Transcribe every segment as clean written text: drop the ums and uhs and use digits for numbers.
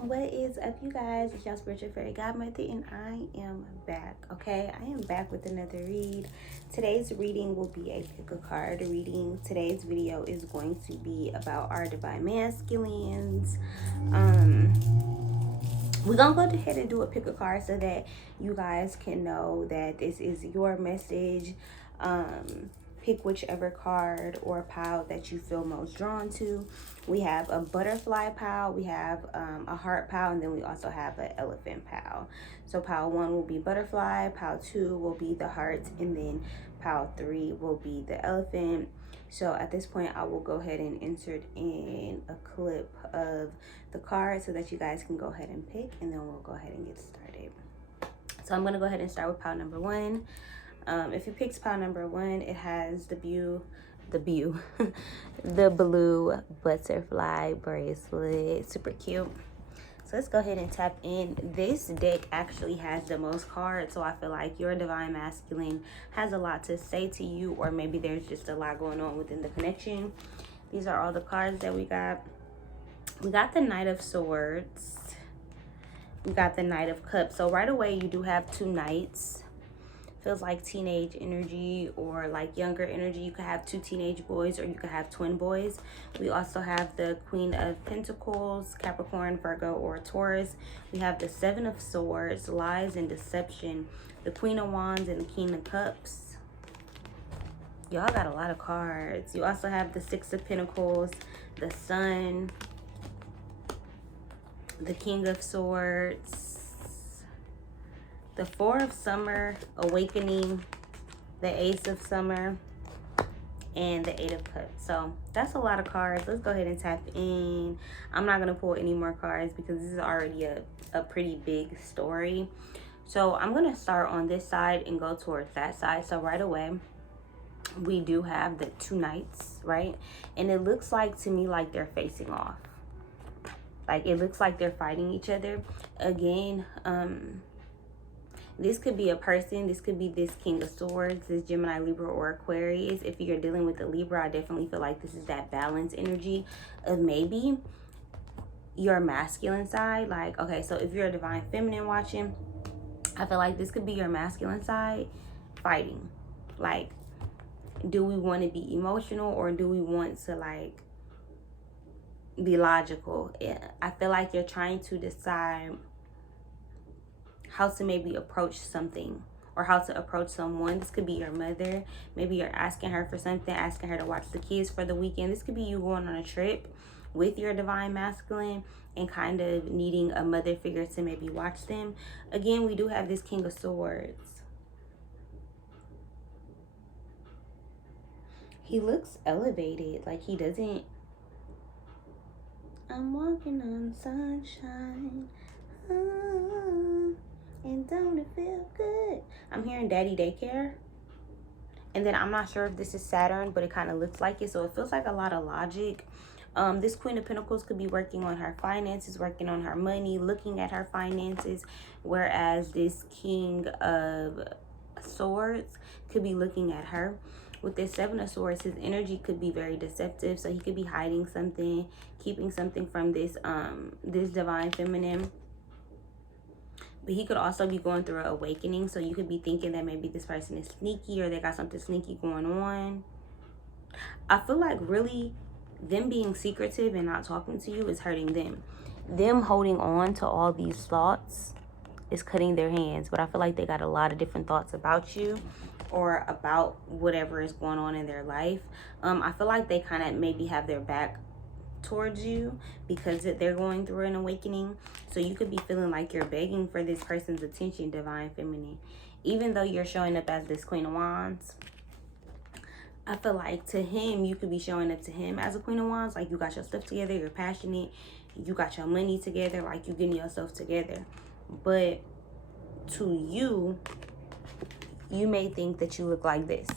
What is up, you guys? It's your spiritual fairy godmother, and I am back. Okay, I am back with another read. Today's reading will be a pick a card reading. Today's video is going to be about our divine masculines. We're gonna go ahead and do a pick a card so that you guys can know that this is your message. Pick whichever card or pile that you feel most drawn to. We have a butterfly pile, we have a heart pile, and then we also have an elephant pile. So pile 1 will be butterfly, pile 2 will be the heart, and then pile 3 will be the elephant. So at this point, I will go ahead and insert in a clip of the card so that you guys can go ahead and pick, and then we'll go ahead and get started. So I'm going to go ahead and start with pile number 1. If you picked pile number 1, it has the blue butterfly bracelet. Super cute. So let's go ahead and tap in. This deck actually has the most cards, so I feel like your divine masculine has a lot to say to you, or maybe there's just a lot going on within the connection. These are all the cards that we got. We got the Knight of Swords. We got the Knight of Cups. So right away, you do have 2 knights. Feels like teenage energy or like younger energy. You could have 2 teenage boys, or you could have twin boys. We also have the Queen of Pentacles, Capricorn, Virgo, or Taurus. We have the 7 of Swords, lies and deception, the Queen of Wands, and the King of Cups. Y'all got a lot of cards. You also have the 6 of Pentacles, the Sun, the King of Swords, the 4 of Summer, Awakening, the Ace of Summer, and the 8 of Cups. So that's a lot of cards. Let's go ahead and tap in. I'm not going to pull any more cards because this is already a pretty big story. So I'm going to start on this side and go towards that side. So right away, we do have the 2 knights, right? And it looks like to me like they're facing off. Like it looks like they're fighting each other. Again, this could be a person. This could be this King of Swords, this Gemini, Libra, or Aquarius. If you're dealing with the Libra, I definitely feel like this is that balance energy of maybe your masculine side. Like, okay, so if you're a divine feminine watching, I feel like this could be your masculine side fighting. Like, do we want to be emotional, or do we want to like be logical? I feel like you're trying to decide how to maybe approach something, or how to approach someone. This could be your mother. Maybe you're asking her for something, asking her to watch the kids for the weekend. This could be you going on a trip with your divine masculine and kind of needing a mother figure to maybe watch them. Again, we do have this King of Swords. He looks elevated, like he doesn't. I'm walking on sunshine. And don't it feel good? I'm hearing daddy daycare. And then I'm not sure if this is Saturn, but it kind of looks like it. So it feels like a lot of logic. This Queen of Pentacles could be working on her finances, working on her money, looking at her finances. Whereas this King of Swords could be looking at her. With this 7 of Swords, his energy could be very deceptive. So he could be hiding something, keeping something from this this divine feminine. But he could also be going through an awakening. So you could be thinking that maybe this person is sneaky, or they got something sneaky going on. I feel like really them being secretive and not talking to you is hurting them. Them holding on to all these thoughts is cutting their hands. But I feel like they got a lot of different thoughts about you, or about whatever is going on in their life. I feel like they kind of maybe have their back towards you because they're going through an awakening. So you could be feeling like you're begging for this person's attention, divine feminine. Even though you're showing up as this Queen of Wands, I feel like to him, you could be showing up to him as a Queen of Wands. Like you got your stuff together, you're passionate, you got your money together, like you getting yourself together. But to you, you may think that you look like this.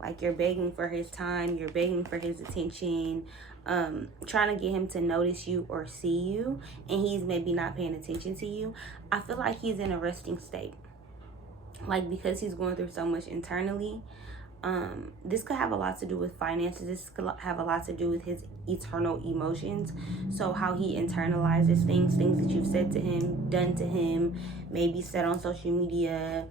Like you're begging for his time, you're begging for his attention, trying to get him to notice you or see you, and he's maybe not paying attention to you. I feel like he's in a resting state. Like because he's going through so much internally, This could have a lot to do with finances. This could have a lot to do with his eternal emotions. So how he internalizes things that you've said to him, done to him, maybe said on social media,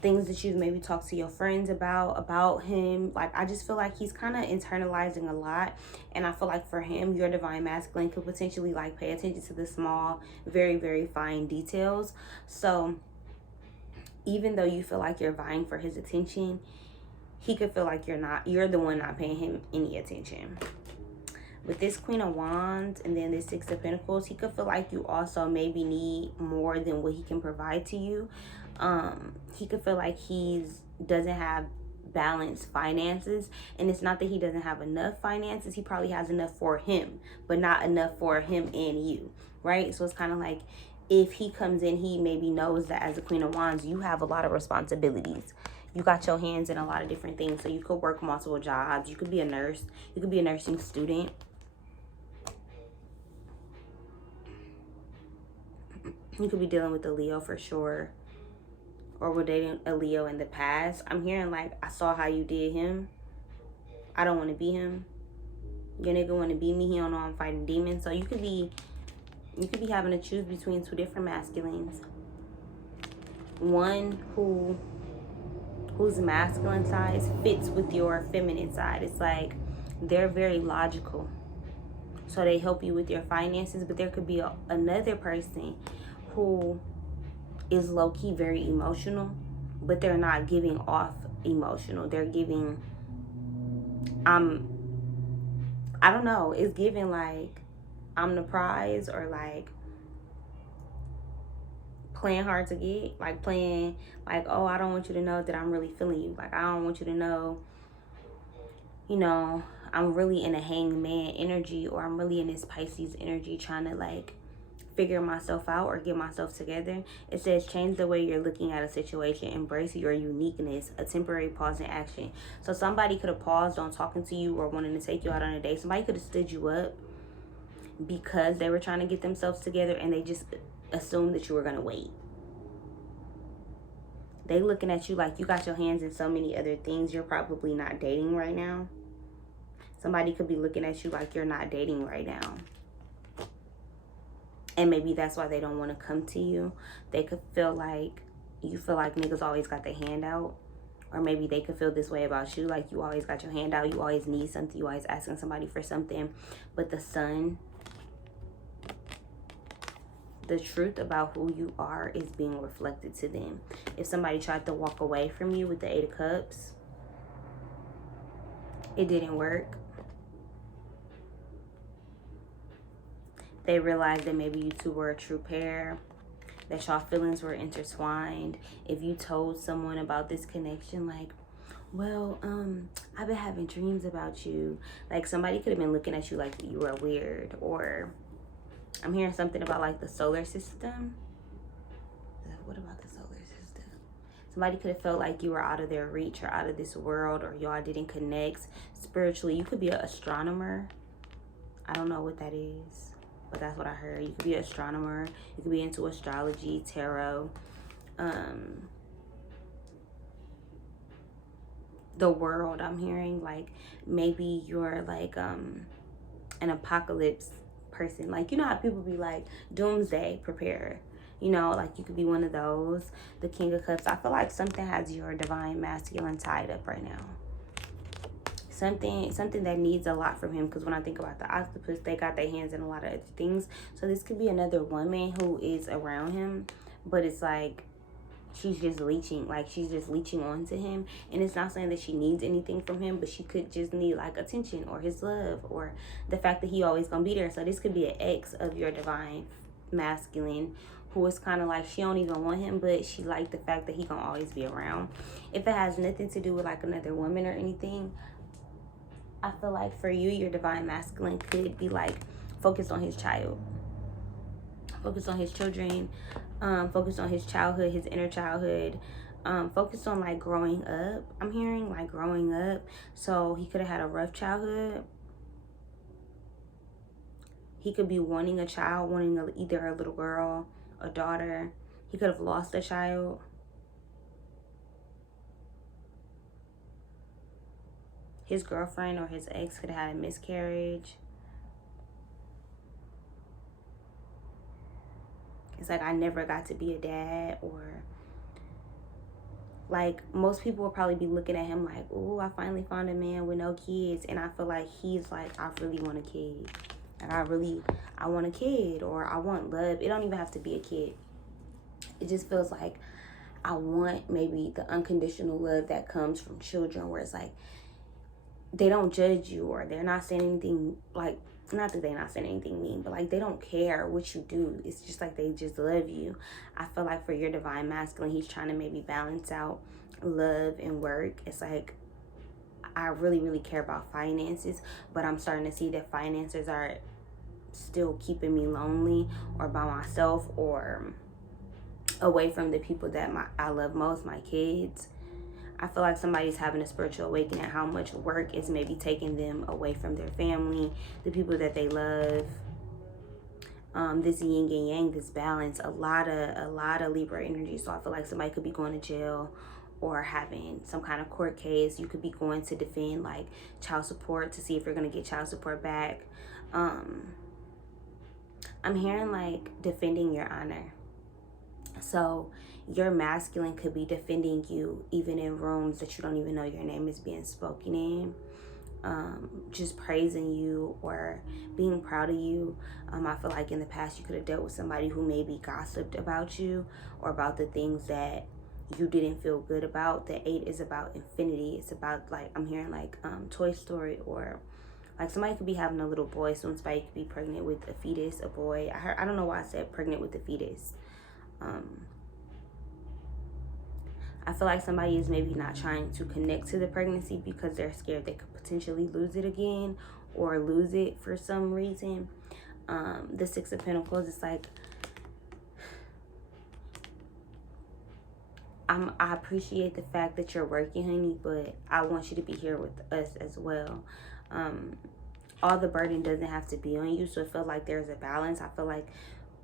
things that you've maybe talked to your friends about him. Like, I just feel like he's kind of internalizing a lot, and I feel like for him, your divine masculine could potentially like pay attention to the small, very, very fine details. So even though you feel like you're vying for his attention, he could feel like you're the one not paying him any attention. With this Queen of Wands and then this Six of Pentacles, he could feel like you also maybe need more than what he can provide to you. He could feel like doesn't have balanced finances, and it's not that he doesn't have enough finances. He probably has enough for him, but not enough for him and you, right? So it's kind of like, if he comes in, he maybe knows that as a Queen of Wands, you have a lot of responsibilities. You got your hands in a lot of different things. So you could work multiple jobs. You could be a nurse. You could be a nursing student. You could be dealing with a Leo for sure. Or were dating a Leo in the past. I'm hearing like, I saw how you did him. I don't want to be him. Your nigga want to be me. He don't know I'm fighting demons. So you could be having to choose between two different masculines. One whose masculine side fits with your feminine side. It's like they're very logical, so they help you with your finances. But there could be another person who is low-key very emotional, but they're not giving off emotional. They're giving, I don't know, it's giving like I'm the prize, or like playing hard to get, like playing like, oh, I don't want you to know that I'm really feeling you. Like, I don't want you to know, I'm really in a hangman energy, or I'm really in this Pisces energy, trying to like figure myself out or get myself together. It says, change the way you're looking at a situation, embrace your uniqueness, a temporary pause in action. So somebody could have paused on talking to you or wanting to take you out on a date. Somebody could have stood you up because they were trying to get themselves together, and they just assumed that you were going to wait. They looking at you like you got your hands in so many other things. You're probably not dating right now. Somebody could be looking at you like you're not dating right now. And maybe that's why they don't want to come to you. They could feel like you feel like niggas always got their hand out. Or maybe they could feel this way about you, like you always got your hand out. You always need something. You always asking somebody for something. But the Sun, the truth about who you are is being reflected to them. If somebody tried to walk away from you with the Eight of Cups, it didn't work. They realized that maybe you two were a true pair, that y'all feelings were intertwined. If you told someone about this connection, like, well, I've been having dreams about you. Like, somebody could have been looking at you like you were weird. Or I'm hearing something about like the solar system. What about the solar system? Somebody could have felt like you were out of their reach or out of this world, or y'all didn't connect spiritually. You could be an astronomer. I don't know what that is, but that's what I heard. You could be an astronomer. You could be into astrology, tarot. The world, I'm hearing like maybe you're like an apocalypse person. Like, you know how people be like doomsday prepare. Like you could be one of those. The King of Cups. I feel like something has your divine masculine tied up right now. Something that needs a lot from him, because when I think about the octopus, they got their hands in a lot of other things. So this could be another woman who is around him, but it's like she's just leeching, onto him. And it's not saying that she needs anything from him, but she could just need like attention or his love or the fact that he always gonna be there. So this could be an ex of your divine masculine who is kind of like, she don't even want him, but she like the fact that he gonna always be around. If it has nothing to do with like another woman or anything, I feel like for you, your divine masculine could be like focused on his child, focused on his children, focused on his childhood, his inner childhood, focused on like growing up. I'm hearing like growing up. So he could have had a rough childhood. He could be wanting a child, either a little girl, a daughter. He could have lost a child. his girlfriend or his ex could have had a miscarriage. It's like I never got to be a dad, or like most people will probably be looking at him like, oh, I finally found a man with no kids. And I feel like he's like, I really want a kid. And I want a kid, or I want love. It don't even have to be a kid. It just feels like I want maybe the unconditional love that comes from children, where it's like they don't judge you, or they're not saying anything like, not that they're not saying anything mean, but like they don't care what you do. It's just like they just love you. I feel like for your divine masculine, he's trying to maybe balance out love and work. It's like, I really, really care about finances, but I'm starting to see that finances are still keeping me lonely or by myself or away from the people that I love most, my kids. I feel like somebody's having a spiritual awakening at how much work is maybe taking them away from their family, the people that they love. This yin and yang, this balance, a lot of Libra energy. So I feel like somebody could be going to jail or having some kind of court case. You could be going to defend like child support to see if you're going to get child support back. I'm hearing like defending your honor. So your masculine could be defending you even in rooms that you don't even know your name is being spoken in. Just praising you or being proud of you. I feel like in the past you could have dealt with somebody who maybe gossiped about you or about the things that you didn't feel good about. The 8 is about infinity. It's about like, I'm hearing like Toy Story, or like somebody could be having a little boy, so somebody could be pregnant with a fetus, a boy. I don't know why I said pregnant with a fetus. I feel like somebody is maybe not trying to connect to the pregnancy because they're scared they could potentially lose it again or lose it for some reason. The 6 of Pentacles is like, I appreciate the fact that you're working, honey, but I want you to be here with us as well. All the burden doesn't have to be on you, so it feels like there's a balance. I feel like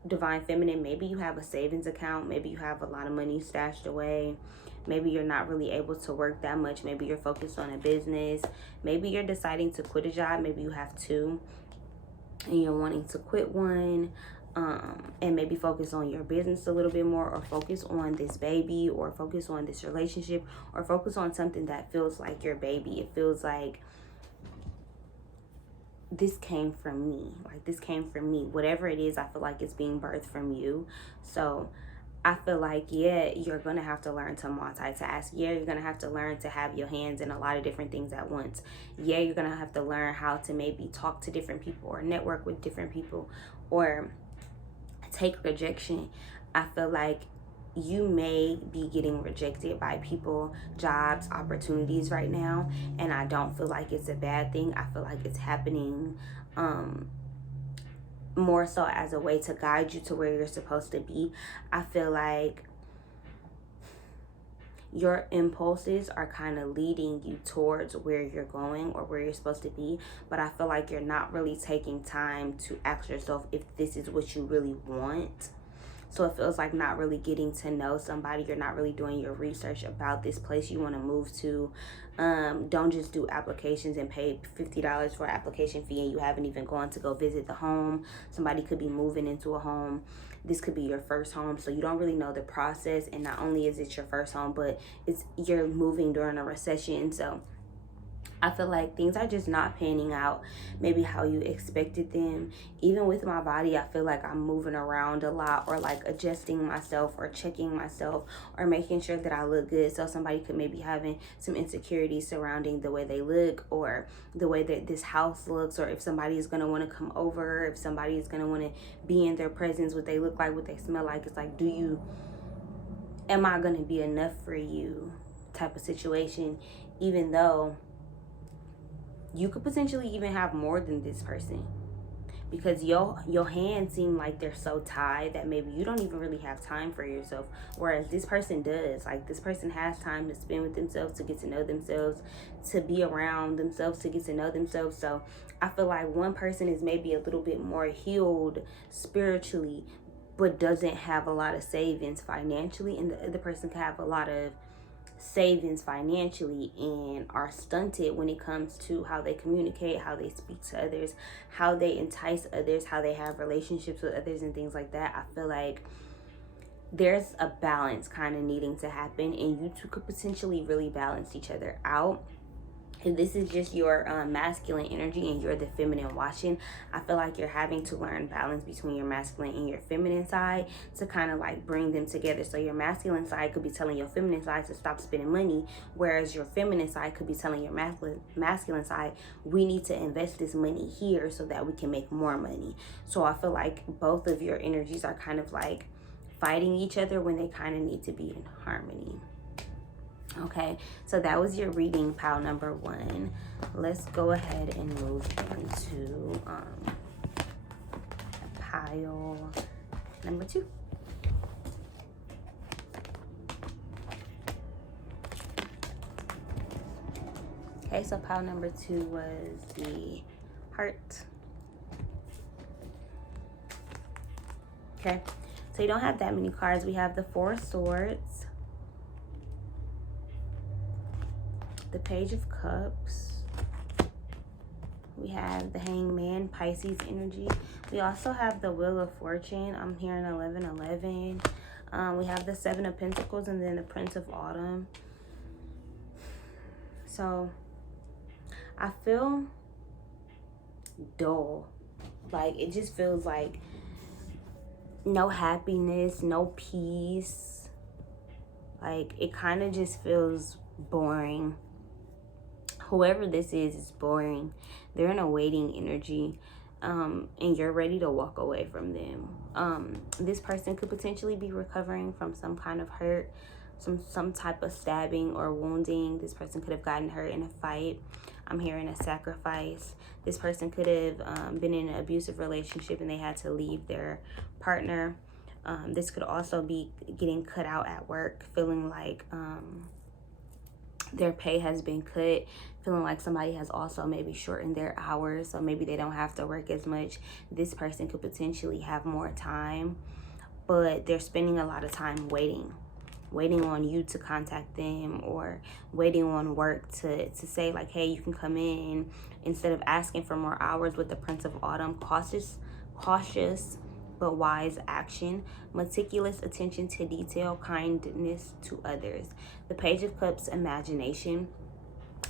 divine feminine, maybe you have a savings account, maybe you have a lot of money stashed away, maybe you're not really able to work that much, maybe you're focused on a business, maybe you're deciding to quit a job, maybe you have 2 and you're wanting to quit one, and maybe focus on your business a little bit more, or focus on this baby, or focus on this relationship, or focus on something that feels like your baby. It feels like this came from me, like this came from me. Whatever it is, I feel like it's being birthed from you. So I feel like, yeah, you're gonna have to learn to multitask. Yeah, you're gonna have to learn to have your hands in a lot of different things at once. Yeah, you're gonna have to learn how to maybe talk to different people or network with different people or take rejection. I feel like you may be getting rejected by people, jobs, opportunities right now, and I don't feel like it's a bad thing. I feel like it's happening more so as a way to guide you to where you're supposed to be. I feel like your impulses are kind of leading you towards where you're going or where you're supposed to be, but I feel like you're not really taking time to ask yourself if this is what you really want. So it feels like not really getting to know somebody. You're not really doing your research about this place you want to move to. Don't just do applications and pay $50 for an application fee and you haven't even gone to go visit the home. Somebody could be moving into a home. This could be your first home, so you don't really know the process. And not only is it your first home, but you're moving during a recession. So I feel like things are just not panning out maybe how you expected them. Even with my body, I feel like I'm moving around a lot, or like adjusting myself or checking myself or making sure that I look good. So somebody could maybe having some insecurity surrounding the way they look or the way that this house looks, or if somebody is going to want to come over, if somebody is going to want to be in their presence, what they look like, what they smell like. It's like, am I going to be enough for you type of situation, even though you could potentially even have more than this person, because your hands seem like they're so tied that maybe you don't even really have time for yourself, whereas this person does. Like, this person has time to spend with themselves, to get to know themselves, to be around themselves, to get to know themselves. So I feel like one person is maybe a little bit more healed spiritually but doesn't have a lot of savings financially, and the other person can have a lot of savings financially and are stunted when it comes to how they communicate, how they speak to others, how they entice others, how they have relationships with others and things like that. I feel like there's a balance kind of needing to happen, and you two could potentially really balance each other out. If this is just your masculine energy and you're the feminine watching, I feel like you're having to learn balance between your masculine and your feminine side to kind of like bring them together. So your masculine side could be telling your feminine side to stop spending money, whereas your feminine side could be telling your masculine side, we need to invest this money here so that we can make more money. So I feel like both of your energies are kind of like fighting each other when they kind of need to be in harmony. Okay, so that was your reading, pile number 1. Let's go ahead and move into pile number 2. Okay, so pile number 2 was the heart. Okay, so you don't have that many cards. We have the 4 of Swords, the Page of Cups, we have the Hangman, Pisces energy. We also have the Wheel of Fortune. I'm hearing 1111. We have the 7 of Pentacles and then the Prince of Autumn. So I feel dull. Like it just feels like no happiness, no peace. Like it kind of just feels boring. Whoever this is boring. They're in a waiting energy, and you're ready to walk away from them. This person could potentially be recovering from some kind of hurt, some type of stabbing or wounding. This person could have gotten hurt in a fight. I'm hearing a sacrifice. This person could have been in an abusive relationship and they had to leave their partner. This could also be getting cut out at work, feeling like their pay has been cut, feeling like somebody has also maybe shortened their hours, so maybe they don't have to work as much. This person could potentially have more time, but they're spending a lot of time waiting on you to contact them, or waiting on work to say like, hey, you can come in, instead of asking for more hours. With the Prince of Autumn, cautious but wise action, meticulous attention to detail, kindness to others. The Page of Cups, imagination.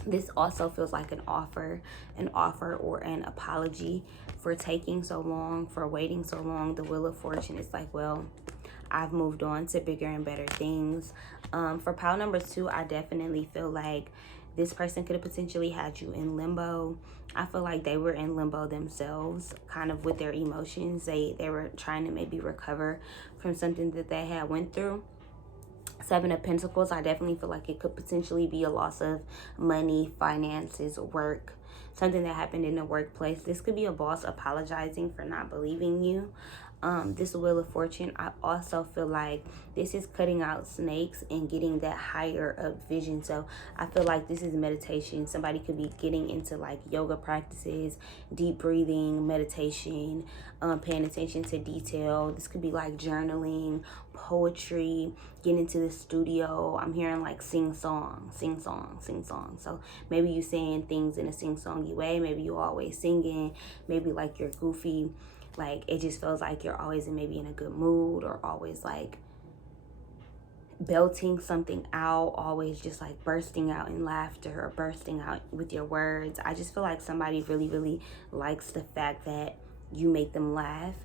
This also feels like an offer or an apology for taking so long, for waiting so long. The Wheel of Fortune is like, well, I've moved on to bigger and better things. For pile number 2, I definitely feel like this person could have potentially had you in limbo. I feel like they were in limbo themselves, kind of with their emotions. They were trying to maybe recover from something that they had went through. 7 of Pentacles, I definitely feel like it could potentially be a loss of money, finances, work, something that happened in the workplace. This could be a boss apologizing for not believing you. This Wheel of Fortune, I also feel like this is cutting out snakes and getting that higher up vision. So I feel like this is meditation. Somebody could be getting into like yoga practices, deep breathing, meditation, paying attention to detail. This could be like journaling, poetry, getting into the studio. I'm hearing like sing song. So maybe you saying things in a sing-songy way. Maybe you always singing. Maybe like you're goofy. Like it just feels like you're always maybe in a good mood, or always like belting something out, always just like bursting out in laughter or bursting out with your words. I just feel like somebody really, really likes the fact that you make them laugh,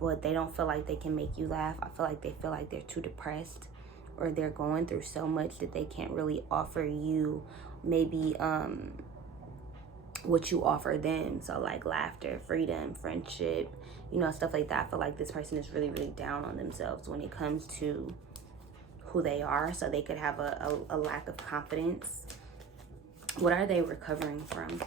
but they don't feel like they can make you laugh. I feel like they feel like they're too depressed, or they're going through so much that they can't really offer you maybe what you offer them. So like laughter, freedom, friendship, you know, stuff like that. I feel like this person is really, really down on themselves when it comes to who they are. So they could have a lack of confidence. What are they recovering from?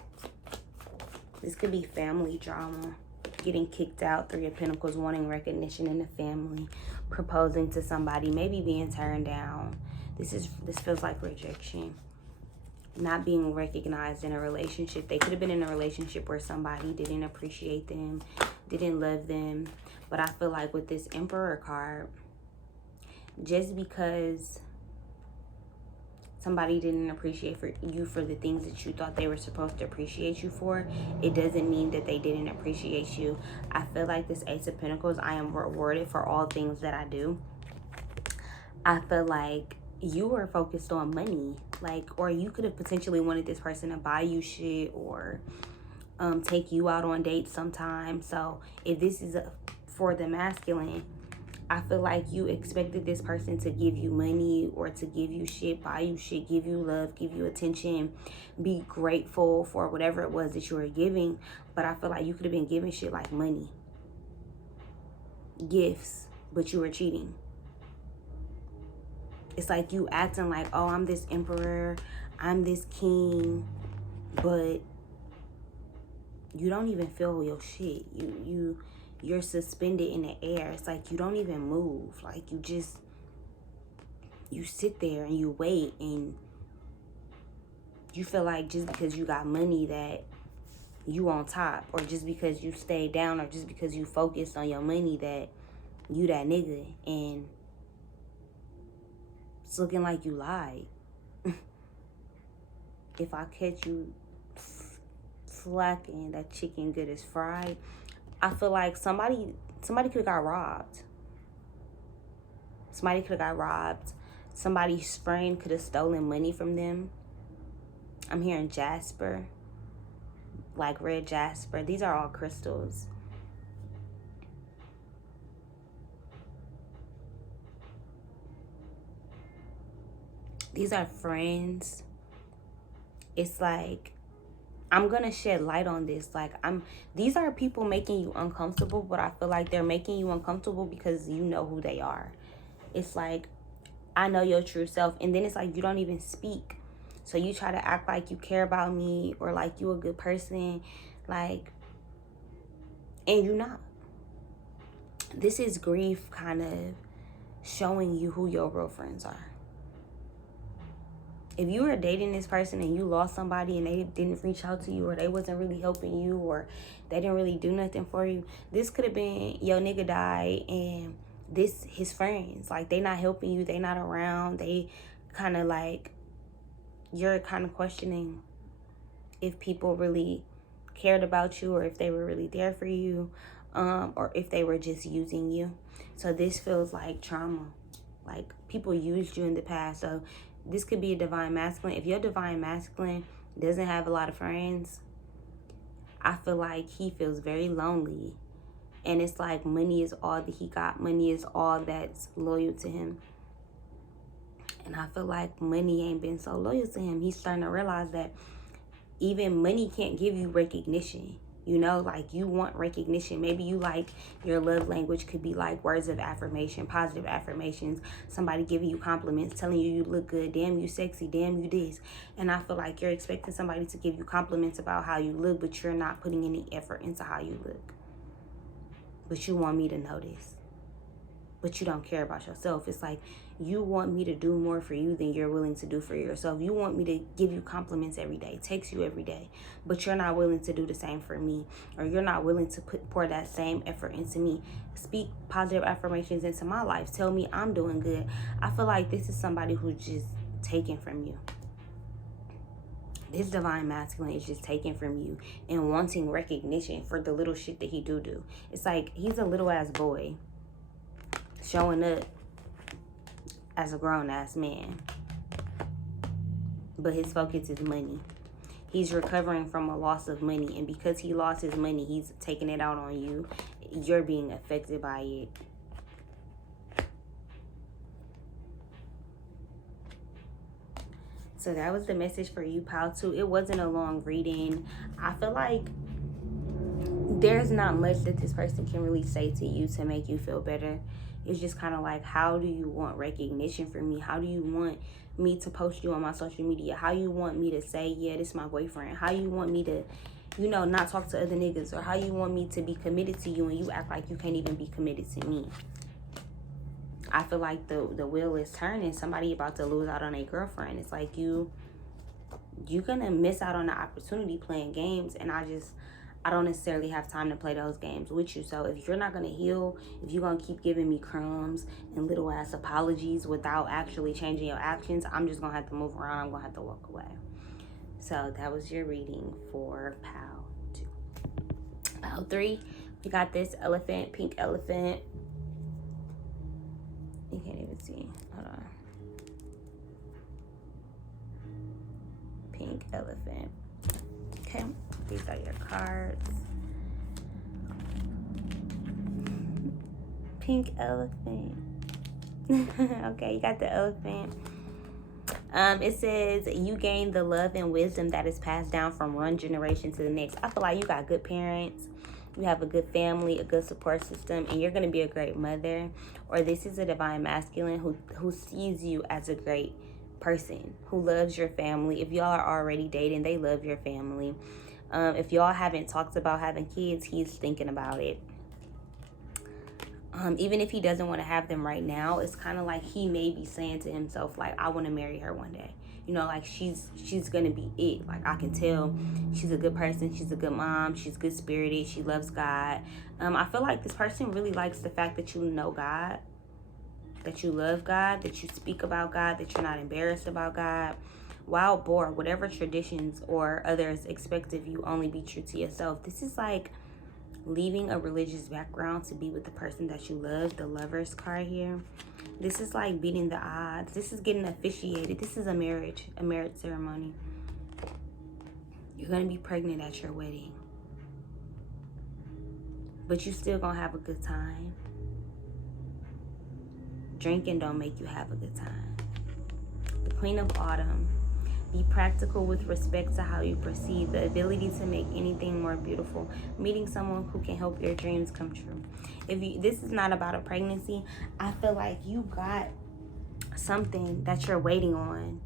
This could be family drama, getting kicked out. 3 of Pentacles, wanting recognition in the family, proposing to somebody, maybe being turned down. This feels like rejection, not being recognized in a relationship. They could have been in a relationship where somebody didn't appreciate them, didn't love them. But I feel like with this Emperor card, just because somebody didn't appreciate you for the things that you thought they were supposed to appreciate you for, it doesn't mean that they didn't appreciate you. I feel like this Ace of Pentacles, I am rewarded for all things that I do. I feel like you were focused on money, like, or you could have potentially wanted this person to buy you shit or take you out on dates sometime. So if this is for the masculine, I feel like you expected this person to give you money or to give you shit, buy you shit, give you love, give you attention, be grateful for whatever it was that you were giving. But I feel like you could have been giving shit like money, gifts, but you were cheating. It's like you acting like, oh, I'm this emperor, I'm this king, but you don't even feel your shit. You're suspended in the air. It's like you don't even move. Like you sit there and you wait, and you feel like just because you got money that you on top, or just because you stay down, or just because you focused on your money that you that nigga. And it's looking like you lied. If I catch you slacking, that chicken good as fried. I feel like somebody could have got robbed. Somebody could have got robbed. Somebody's friend could have stolen money from them. I'm hearing jasper, like red jasper. These are all crystals. These are friends. It's like, I'm gonna shed light on this. Like, these are people making you uncomfortable, but I feel like they're making you uncomfortable because you know who they are. It's like, I know your true self, and then it's like you don't even speak. So you try to act like you care about me or like you a good person, like, and you're not. This is grief kind of showing you who your real friends are. If you were dating this person and you lost somebody and they didn't reach out to you, or they wasn't really helping you, or they didn't really do nothing for you, this could have been your nigga died and this his friends. Like, they not helping you, they not around, they kind of like, you're kind of questioning if people really cared about you, or if they were really there for you, or if they were just using you. So this feels like trauma. Like, people used you in the past. So this could be a divine masculine. If your divine masculine doesn't have a lot of friends, I feel like he feels very lonely. And it's like money is all that he got. Money is all that's loyal to him. And I feel like money ain't been so loyal to him. He's starting to realize that even money can't give you recognition. You know, like, you want recognition. Maybe you like, your love language could be like words of affirmation, positive affirmations, somebody giving you compliments, telling you you look good, damn you sexy, damn you this. And I feel like you're expecting somebody to give you compliments about how you look, but you're not putting any effort into how you look. But you want me to notice, but you don't care about yourself. It's like, you want me to do more for you than you're willing to do for yourself. You want me to give you compliments every day, text you every day, but you're not willing to do the same for me, or you're not willing to pour that same effort into me. Speak positive affirmations into my life. Tell me I'm doing good. I feel like this is somebody who's just taken from you. This divine masculine is just taken from you and wanting recognition for the little shit that he do. It's like he's a little ass boy showing up as a grown-ass man, but his focus is money. He's recovering from a loss of money, and because he lost his money, he's taking it out on you. You're being affected by it. So that was the message for you, pal, too. It wasn't a long reading. I feel like there's not much that this person can really say to you to make you feel better. It's just kind of like, how do you want recognition from me? How do you want me to post you on my social media? How you want me to say, yeah, this is my boyfriend? How you want me to, you know, not talk to other niggas? Or how you want me to be committed to you and you act like you can't even be committed to me? I feel like the wheel is turning. Somebody about to lose out on a girlfriend. It's like you're gonna miss out on the opportunity playing games. And I don't necessarily have time to play those games with you. So if you're not going to heal, if you're going to keep giving me crumbs and little ass apologies without actually changing your actions, I'm just going to have to move around. I'm going to have to walk away. So that was your reading for Pile 2. Pile 3, we got this elephant, pink elephant. You can't even see. Hold on. Pink elephant. Okay, these are your cards. Pink elephant. Okay, you got the elephant. It says you gain the love and wisdom that is passed down from one generation to the next. I feel like you got good parents. You have a good family, a good support system, and you're going to be a great mother. Or this is a divine masculine who sees you as a great person, who loves your family. If y'all are already dating, they love your family. If y'all haven't talked about having kids, he's thinking about it. Even if he doesn't want to have them right now, it's kind of like he may be saying to himself, like, I want to marry her one day. You know, like she's going to be it. Like, I can tell she's a good person. She's a good mom. She's good spirited. She loves God. I feel like this person really likes the fact that you know God, that you love God, that you speak about God, that you're not embarrassed about God. Wild boar, whatever traditions or others expect of you, only be true to yourself. This is like leaving a religious background to be with the person that you love. The Lovers card here. This is like beating the odds. This is getting officiated. This is a marriage ceremony. You're going to be pregnant at your wedding, but you still going to have a good time. Drinking don't make you have a good time. The Queen of Autumn. Be practical with respect to how you perceive, the ability to make anything more beautiful, meeting someone who can help your dreams come true. This is not about a pregnancy, I feel like you got something that you're waiting on,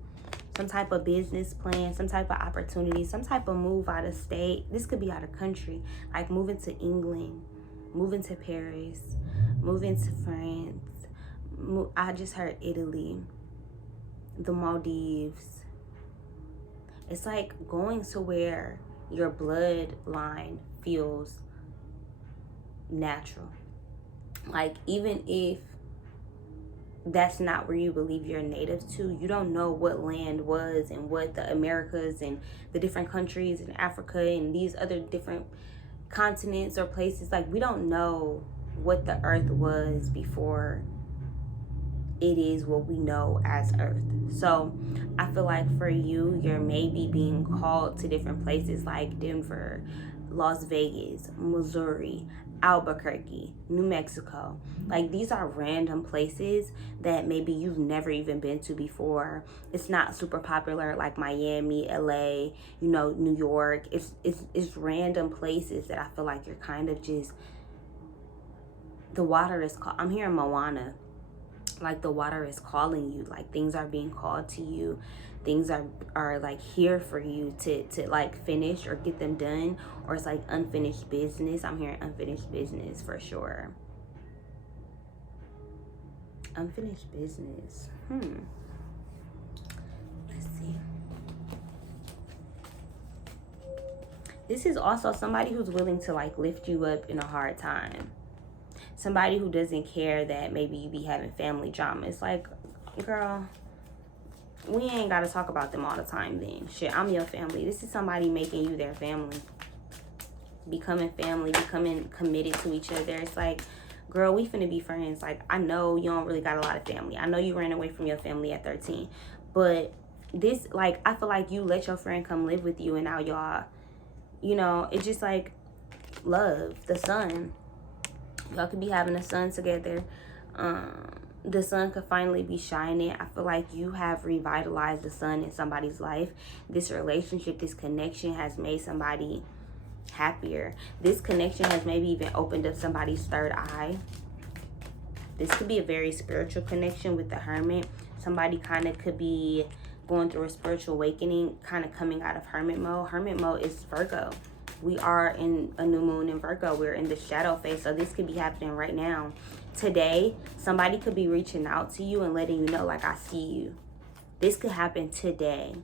some type of business plan, some type of opportunity, some type of move out of state. This could be out of country, like moving to England, moving to Paris, moving to France. I just heard Italy, the Maldives. It's like going to where your bloodline feels natural. Like, even if that's not where you believe you're native to, you don't know what land was and what the Americas and the different countries in Africa and these other different continents or places. Like, we don't know what the earth was before it is what we know as earth. So I feel like for you, you're maybe being called to different places like Denver, Las Vegas, Missouri, Albuquerque, New Mexico. Like, these are random places that maybe you've never even been to before. It's not super popular like Miami, LA, you know, New York. It's random places that I feel like you're kind of just, the water is called, I'm hearing Moana. Like, the water is calling you. Like, things are being called to you. Things are like here for you to like finish or get them done. Or it's like unfinished business. I'm hearing unfinished business for sure. Unfinished business. Let's see. This is also somebody who's willing to like lift you up in a hard time. Somebody who doesn't care that maybe you be having family drama. It's like, girl, we ain't got to talk about them all the time then. Shit, I'm your family. This is somebody making you their family. Becoming family, becoming committed to each other. It's like, girl, we finna be friends. Like, I know you don't really got a lot of family. I know you ran away from your family at 13. But this, like, I feel like you let your friend come live with you and now y'all, you know, it's just like love, the sun. Y'all could be having a son together. The sun could finally be shining. I feel like you have revitalized the sun in somebody's life. This relationship, this connection has made somebody happier. This connection has maybe even opened up somebody's third eye. This could be a very spiritual connection with the Hermit. Somebody kind of could be going through a spiritual awakening, kind of coming out of hermit mode. Hermit mode is Virgo. We are in a new moon in Virgo. We're in the shadow phase. So this could be happening right now. Today, somebody could be reaching out to you and letting you know, like, I see you. This could happen today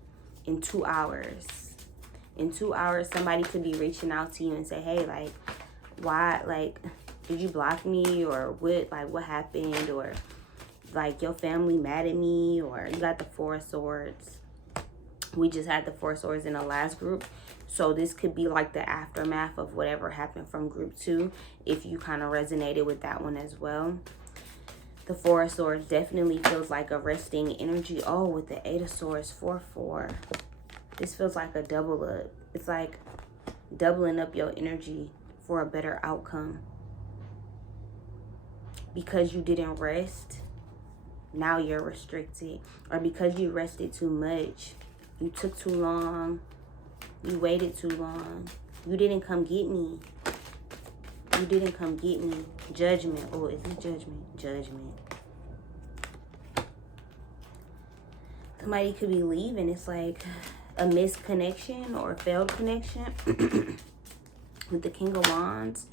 in 2 hours. In 2 hours, somebody could be reaching out to you and say, hey, like, why, like, did you block me, or what, like, what happened, or like your family mad at me, or you got the Four of Swords. We just had the Four of Swords in the last group, so this could be like the aftermath of whatever happened from group 2, if you kind of resonated with that one as well. The Four of Swords definitely feels like a resting energy. Oh, with the Eight of Swords, 4-4. This feels like a double up. It's like doubling up your energy for a better outcome. Because you didn't rest, now you're restricted. Or because you rested too much, you took too long, you waited too long, you didn't come get me. You didn't come get me. Judgment. Oh, is it judgment? Judgment. Somebody could be leaving. It's like a missed connection or a failed connection. With the King of Wands,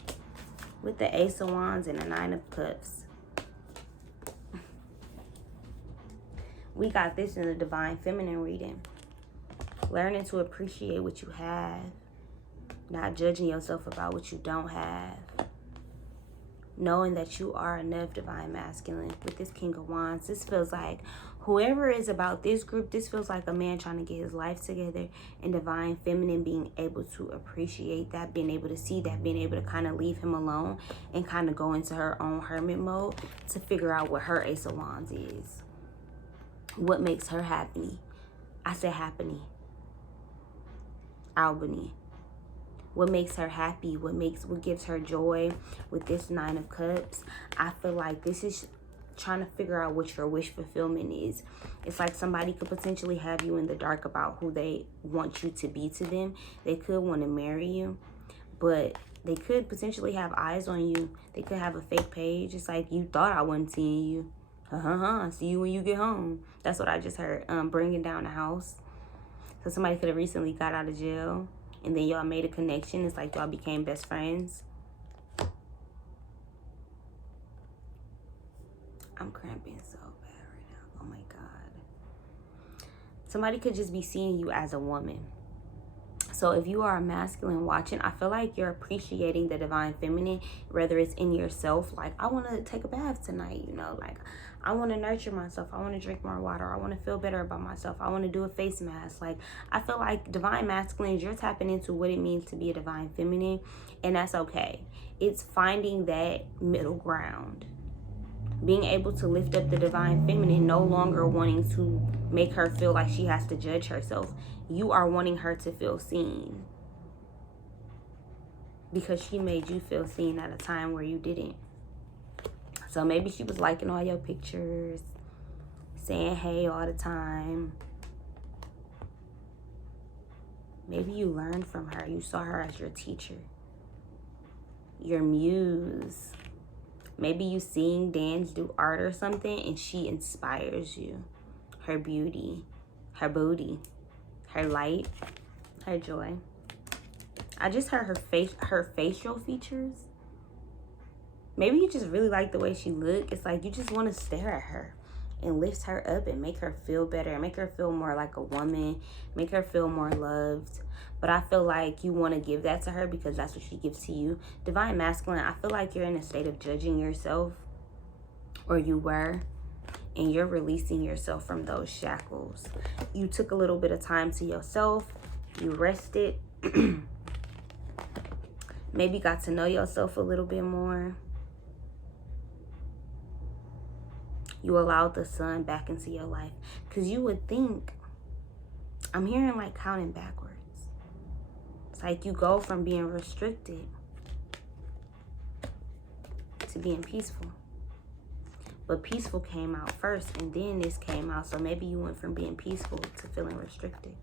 with the Ace of Wands, and the Nine of Cups. We got this in the Divine Feminine reading. Learning to appreciate what you have. Not judging yourself about what you don't have. Knowing that you are enough, Divine Masculine. With this King of Wands, this feels like whoever is about this group, this feels like a man trying to get his life together, and Divine Feminine being able to appreciate that, being able to see that, being able to kind of leave him alone and kind of go into her own hermit mode to figure out what her Ace of Wands is. What makes her happy? I said happy. Albany. What makes her happy? What gives her joy? With this Nine of Cups, I feel like this is trying to figure out what your wish fulfillment is. It's like somebody could potentially have you in the dark about who they want you to be to them. They could want to marry you, but they could potentially have eyes on you. They could have a fake page. It's like, you thought I wasn't seeing you. See you when you get home. That's what I just heard. Bringing down the house. So somebody could have recently got out of jail, and then y'all made a connection. It's like y'all became best friends. I'm cramping so bad right now. Oh my God. Somebody could just be seeing you as a woman. So if you are a masculine watching, I feel like you're appreciating the Divine Feminine, whether it's in yourself. Like, I want to take a bath tonight, you know, like I want to nurture myself. I want to drink more water. I want to feel better about myself. I want to do a face mask. Like, I feel like Divine Masculines, you're tapping into what it means to be a Divine Feminine, and that's okay. It's finding that middle ground. Being able to lift up the Divine Feminine, no longer wanting to make her feel like she has to judge herself. You are wanting her to feel seen. Because she made you feel seen at a time where you didn't. So maybe she was liking all your pictures, saying hey all the time. Maybe you learned from her. You saw her as your teacher, your muse. Maybe you sing, dance, do art or something, and she inspires you. Her beauty, her booty, her light, her joy. I just heard her facial features. Maybe you just really like the way she looked. It's like you just want to stare at her and lift her up and make her feel better, and make her feel more like a woman, make her feel more loved. But I feel like you want to give that to her because that's what she gives to you. Divine Masculine, I feel like you're in a state of judging yourself, or you were, and you're releasing yourself from those shackles. You took a little bit of time to yourself. You rested. Maybe got to know yourself a little bit more. You allowed the sun back into your life. Because you would think, I'm hearing like counting backwards. It's like you go from being restricted to being peaceful. But peaceful came out first, and then this came out. So maybe you went from being peaceful to feeling restricted.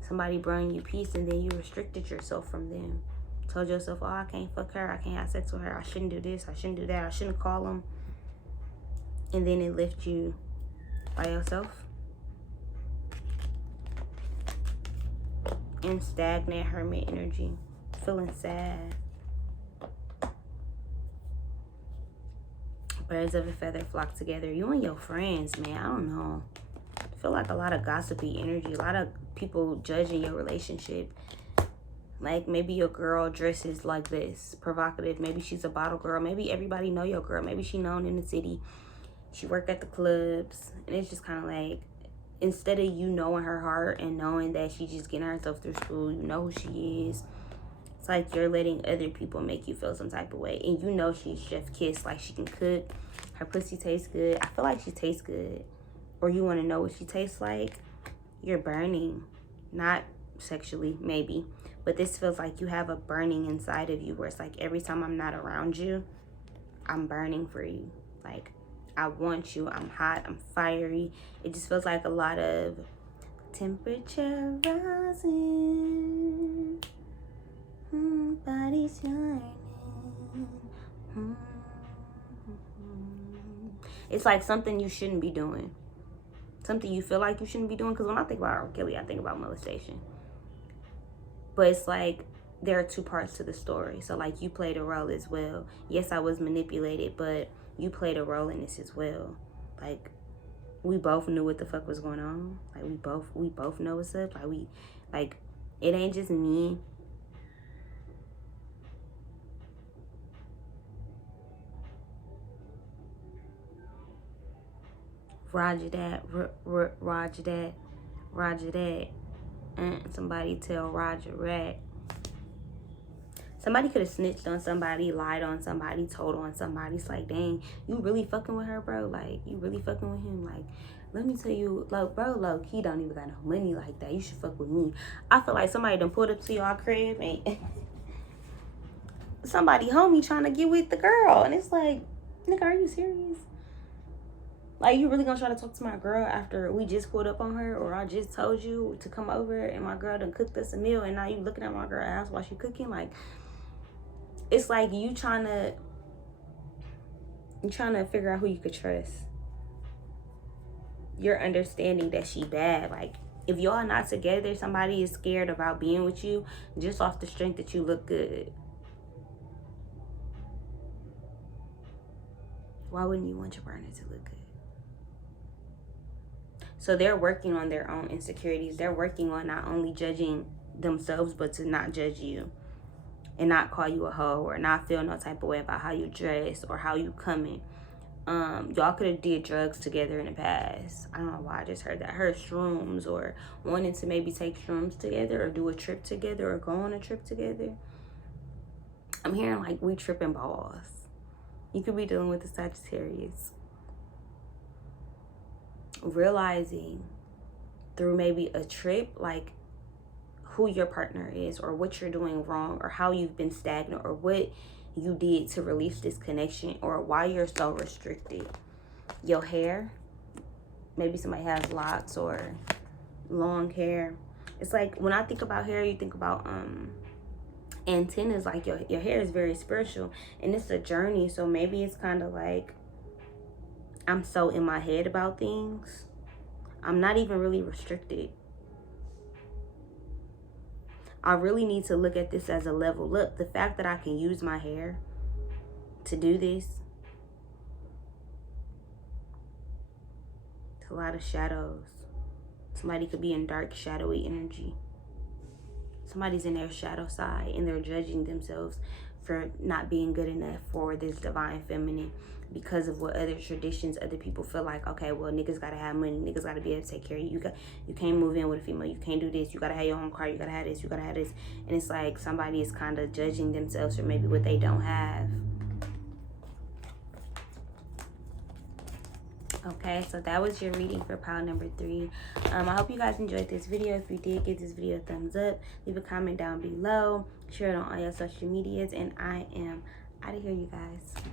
Somebody brought you peace, and then you restricted yourself from them. Told yourself, oh, I can't fuck her. I can't have sex with her. I shouldn't do this. I shouldn't do that. I shouldn't call them. And then it left you by yourself in stagnant hermit energy, feeling sad. Birds of a feather flock together. You and your friends, man. I don't know. feel like a lot of gossipy energy, a lot of people judging your relationship. Like, maybe your girl dresses like this, provocative. Maybe she's a bottle girl. Maybe everybody know your girl. Maybe she known in the city. She work at the clubs. And it's just kind of like, instead of you knowing her heart and knowing that she's just getting herself through school, you know who she is. It's like you're letting other people make you feel some type of way. And you know she's chef kiss. Like, she can cook. Her pussy tastes good. I feel like she tastes good. Or you want to know what she tastes like. You're burning. Not sexually, maybe. But this feels like you have a burning inside of you where it's like every time I'm not around you, I'm burning for you. Like, I want you. I'm hot. I'm fiery. It just feels like a lot of temperature rising. Body shining. It's like something you shouldn't be doing. Something you feel like you shouldn't be doing. Because when I think about R. Kelly, I think about molestation. But it's like there are two parts to the story. So, like, you played a role as well. Yes, I was manipulated, but you played a role in this as well. Like, we both knew what the fuck was going on. Like, we both know what's up. Like, it ain't just me. Roger that. Roger that. Roger that. Somebody tell Roger Rat. Somebody could have snitched on somebody, lied on somebody, told on somebody. It's like, dang, you really fucking with her, bro? Like, you really fucking with him? Like, let me tell you, like, bro, low-key don't even got no money like that. You should fuck with me. I feel like somebody done pulled up to your crib and somebody homie trying to get with the girl. And it's like, nigga, are you serious? Like, you really gonna try to talk to my girl after we just pulled up on her, or I just told you to come over and my girl done cooked us a meal and now you looking at my girl ass while she cooking? Like, it's like you trying to figure out who you could trust. You're understanding that she bad. Like, if y'all not together, somebody is scared about being with you just off the strength that you look good. Why wouldn't you want your partner to look good? So they're working on their own insecurities. They're working on not only judging themselves, but to not judge you and not call you a hoe or not feel no type of way about how you dress or how you coming. Y'all could have did drugs together in the past. I don't know why I just heard that. Heard shrooms, or wanted to maybe take shrooms together or do a trip together or go on a trip together. I'm hearing like we tripping balls. You could be dealing with the Sagittarius. Realizing through maybe a trip, like, who your partner is or what you're doing wrong or how you've been stagnant or what you did to release this connection or why you're so restricted. Your hair, maybe somebody has locks or long hair. It's like when I think about hair, you think about antennas. Like your hair is very spiritual and it's a journey. So maybe it's kind of like I'm so in my head about things. I'm not even really restricted. I really need to look at this as a level up. The fact that I can use my hair to do this. It's a lot of shadows. Somebody could be in dark, shadowy energy. Somebody's in their shadow side and they're judging themselves for not being good enough for this divine feminine because of what other traditions, other people feel like, okay, well, niggas gotta have money, niggas gotta be able to take care of you. You can't move in with a female, you can't do this, you gotta have your own car, you gotta have this, you gotta have this. And it's like somebody is kind of judging themselves for maybe what they don't have. Okay, so that was your reading for pile number 3. I hope you guys enjoyed this video. If you did, give this video a thumbs up, leave a comment down below, share it on all your social medias, and I am out of here, you guys.